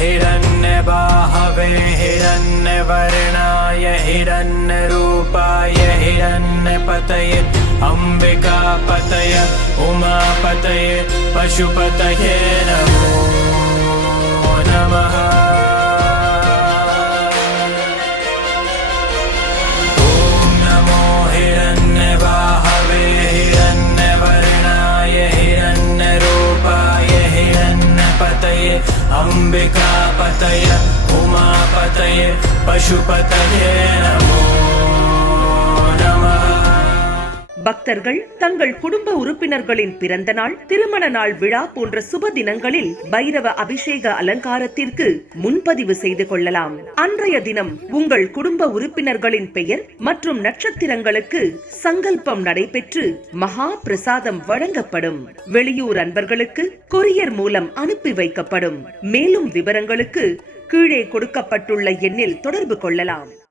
हिरण्यबाहवे हिरण्यवर्णाय हिरण्यरूपाय हिरण्यपतये अम्बिकापतये उमापतये पशुपतये नमो नमः। ॐ नमो हिरण्यबाहवे हिरण्यवर्णाय हिरण्यरूपाय हिरण्यपतये अम्बिकापतये उमापतये पशुपतये नमो नमः। பக்தர்கள் தங்கள் குடும்ப உறுப்பினர்களின் பிறந்த நாள், திருமண நாள் விழா போன்ற சுப தினங்களில் பைரவ அபிஷேக அலங்காரத்திற்கு முன்பதிவு செய்து கொள்ளலாம். அன்றைய தினம் உங்கள் குடும்ப உறுப்பினர்களின் பெயர் மற்றும் நட்சத்திரங்களுக்கு சங்கல்பம் நடைபெற்று மகா பிரசாதம் வழங்கப்படும். வெளியூர் அன்பர்களுக்கு கொரியர் மூலம் அனுப்பி வைக்கப்படும். மேலும் விவரங்களுக்கு கீழே கொடுக்கப்பட்டுள்ள எண்ணில் தொடர்பு கொள்ளலாம்.